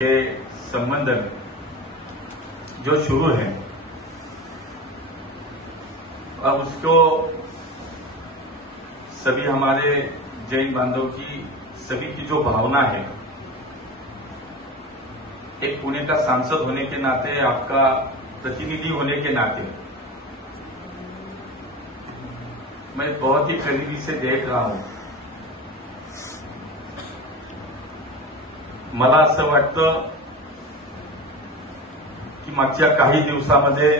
ये संबंध जो शुरू है अब उसको सभी हमारे जैन बांधव की सभी की जो भावना है, एक पुणे का सांसद होने के नाते, आपका प्रतिनिधि होने के नाते मैं बहुत ही करीबी से देख रहा हूं। मला असं वाटतं की मागच्या काही दिवसामध्ये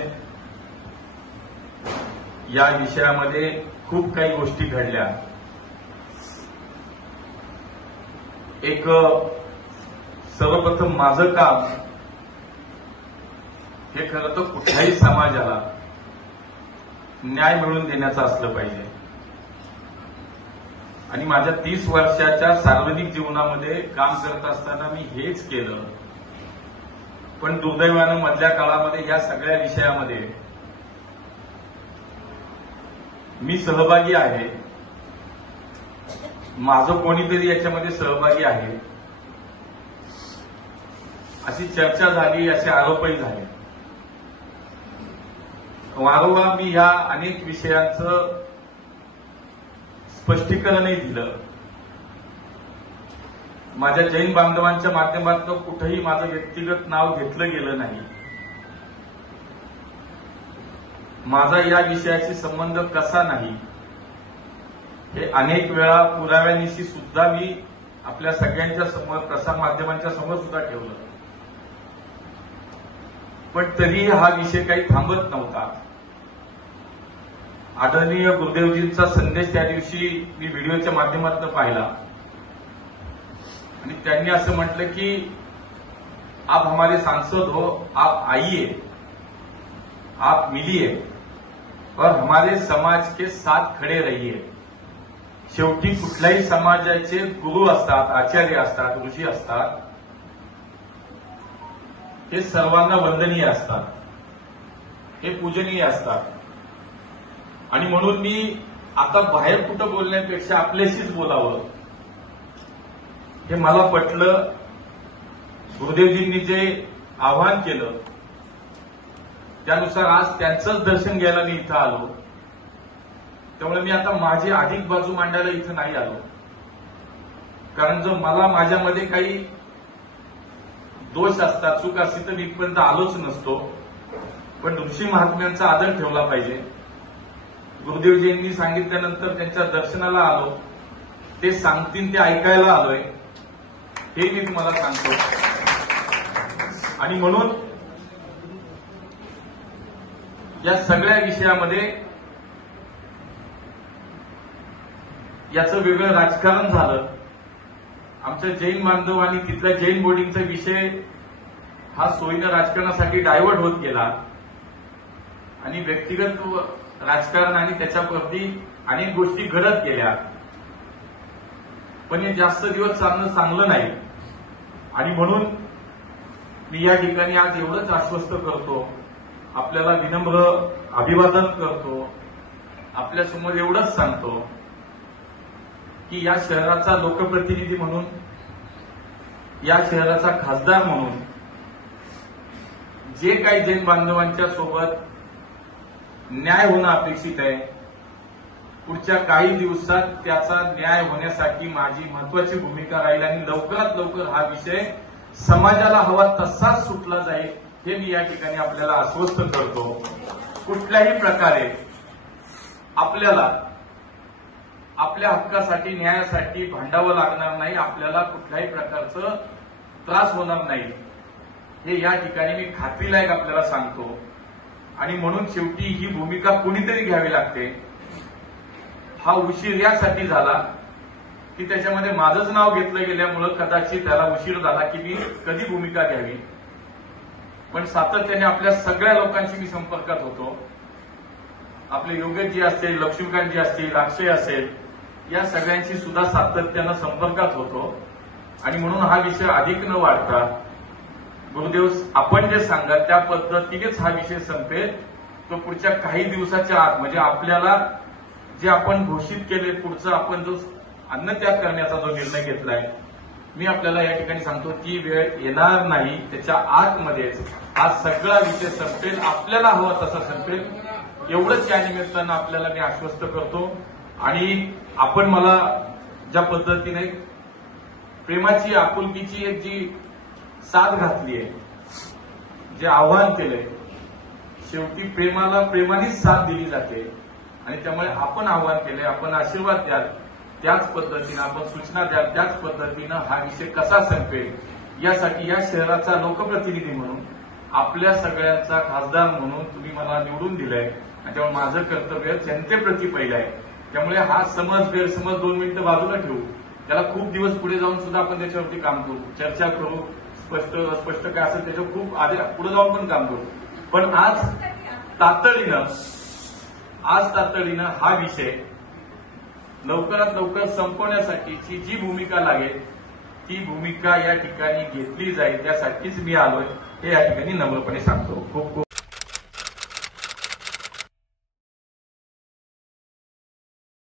या विषयामध्ये खूप काही गोष्टी घडल्या। एक सर्वप्रथम माझं काम हे खरं तर कुठल्याही समाजाला न्याय मिळवून देण्याचं असलं पाहिजे आणि माझ्या 30 वर्षाच्या सार्वजनिक जीवनामध्ये काम करत असताना मी हेच केलं। पण दुर्दैवानं मधल्या काळामध्ये या सगळ्या विषयामध्ये मी सहभागी आहे, माझं कोणीतरी याच्यामध्ये सहभागी आहे अशी चर्चा झाली, असे आरोपही झाले। वारंवार मी या अनेक विषयांचं स्पष्टीकरणही दिलं। माझ्या जैन बांधवांच्या माध्यमातून कुठेही माझं व्यक्तिगत नाव घेतलं गेलं नाही। माझा या विषयाशी संबंध कसा नाही हे अनेक वेळा पुराव्यानिशी सुद्धा मी आपल्या सगळ्यांच्या समोर, प्रसार माध्यमांच्या समोर सुद्धा ठेवलं, पण तरी हा विषय काही थांबत नव्हता। आदरणीय गुरुदेवजींचा संदेश त्या दिवशी मी व्हिडिओच्या माध्यमातून पाहिला आणि त्यांनी असं म्हटलं की आप हमारे सांसद हो, आप आइए, आप मिलिए और हमारे समाज के साथ खडे रहिए। शेवटी कुठल्याही समाजाचे गुरु असतात, आचार्य असतात, ऋषी असतात, हे सर्वांना वंदनीय असतात, हे पूजनीय असतात आणि म्हणून मी आता बाहेर कुठं बोलण्यापेक्षा आपल्याशीच बोलावं हे मला पटलं। गुरुदेवजींनी जे आवाहन केलं त्यानुसार आज त्यांचंच दर्शन घ्यायला मी इथं आलो। त्यामुळे मी आता माझी अधिक बाजू मांडायला इथं नाही आलो, कारण जर मला माझ्यामध्ये काही दोष असतात, चूक असती तर मी इथपर्यंत आलोच नसतो। पण ऋषी महात्म्यांचा आदर ठेवला पाहिजे। गुरुदेवजींनी सांगितल्यानंतर त्यांच्या दर्शनाला आलो, ते सांगतील ते ऐकायला आलोय, हे मी तुम्हाला सांगतो। आणि म्हणून या सगळ्या विषयामध्ये याचं वेगळं राजकारण झालं। आमच्या जैन बांधव आणि तिथल्या जैन बोर्डिंगचा विषय हा सोयीनं राजकारणासाठी डायव्हर्ट होत गेला आणि व्यक्तिगत राजकारण आणि त्याच्याप्रती अनेक गोष्टी घडत गेल्या, पण हे जास्त दिवस चालणं चांगलं नाही। आणि म्हणून मी या ठिकाणी आज एवढंच आश्वस्त करतो, आपल्याला विनम्र अभिवादन करतो, आपल्यासमोर एवढंच सांगतो की या शहराचा लोकप्रतिनिधी म्हणून, या शहराचा खासदार म्हणून जे काही जैन बांधवांच्या सोबत न्याय होणं अपेक्षित आहे, पुढच्या काही दिवसात त्याचा न्याय होण्यासाठी माझी महत्वाची भूमिका राहील आणि लवकरात लवकर हा विषय समाजाला हवा तसाच सुटला जाईल हे मी या ठिकाणी आपल्याला आश्वस्त करतो। कुठल्याही प्रकारे आपल्याला आपल्या हक्कासाठी, न्यायासाठी भांडावं लागणार नाही, आपल्याला कुठल्याही प्रकारचं त्रास होणार नाही हे या ठिकाणी मी खात्रीलायक आपल्याला सांगतो। आणि म्हणून शेवटी ही भूमिका कुणीतरी घ्यावी लागते। हा उशीर यासाठी झाला की त्याच्यामध्ये माझंच नाव घेतलं गेल्यामुळं कदाचित त्याला उशीर झाला की मी कधी भूमिका घ्यावी, पण सातत्याने आपल्या सगळ्या लोकांशी मी संपर्कात होतो। आपले योगेशजी असतील, लक्ष्मीकांतजी असतील, अक्षय असेल, या सगळ्यांशी सुद्धा सातत्यानं संपर्कात होतो आणि म्हणून हा विषय अधिक न वाढता गुरुदेव आपण जे सांगाल त्या पद्धतीनेच हा विषय संपेल। तो पुढच्या काही दिवसाच्या आत, म्हणजे आपल्याला जे आपण घोषित केले, पुढचं आपण जो अन्नत्याग करण्याचा जो निर्णय घेतलाय मी आपल्याला या ठिकाणी सांगतो ती वेळ येणार नाही. त्याच्या आतमध्येच हा सगळा विषय संपेल, आपल्याला हवा तसा संपेल, एवढंच या निमित्तानं आपल्याला मी आश्वस्त करतो. आणि आपण मला ज्या पद्धतीने प्रेमाची आपुलकीची एक जी साथ घातली आहे, जे आव्हान केलंय, शेवटी प्रेमाला प्रेमानेच साथ दिली जाते. आणि त्यामुळे आपण आव्हान केलंय, आपण आशीर्वाद द्याल त्याच पद्धतीनं, आपण सूचना द्याल त्याच पद्धतीनं हा विषय कसा संपेल यासाठी या शहराचा लोकप्रतिनिधी म्हणून, आपल्या सगळ्यांचा खासदार म्हणून तुम्ही मला निवडून दिलंय. आणि त्यामुळे माझं कर्तव्य जनतेप्रती पहिलं आहे. त्यामुळे हा समज गैरसमज 2 मिनिटं बाजूला ठेवू, त्याला खूप दिवस पुढे जाऊन सुद्धा आपण त्याच्यावरती काम करू, चर्चा करू, स्पष्ट काय असेल त्याच्यावर खूप आधी पुढे जाऊन पण काम करू. पण आज तातडीनं हा विषय लवकरात लवकर संपवण्यासाठीची जी भूमिका लागेल ती भूमिका या ठिकाणी घेतली जाईल, त्यासाठीच मी आलोय हे या ठिकाणी नम्रपणे सांगतो. खूप खूप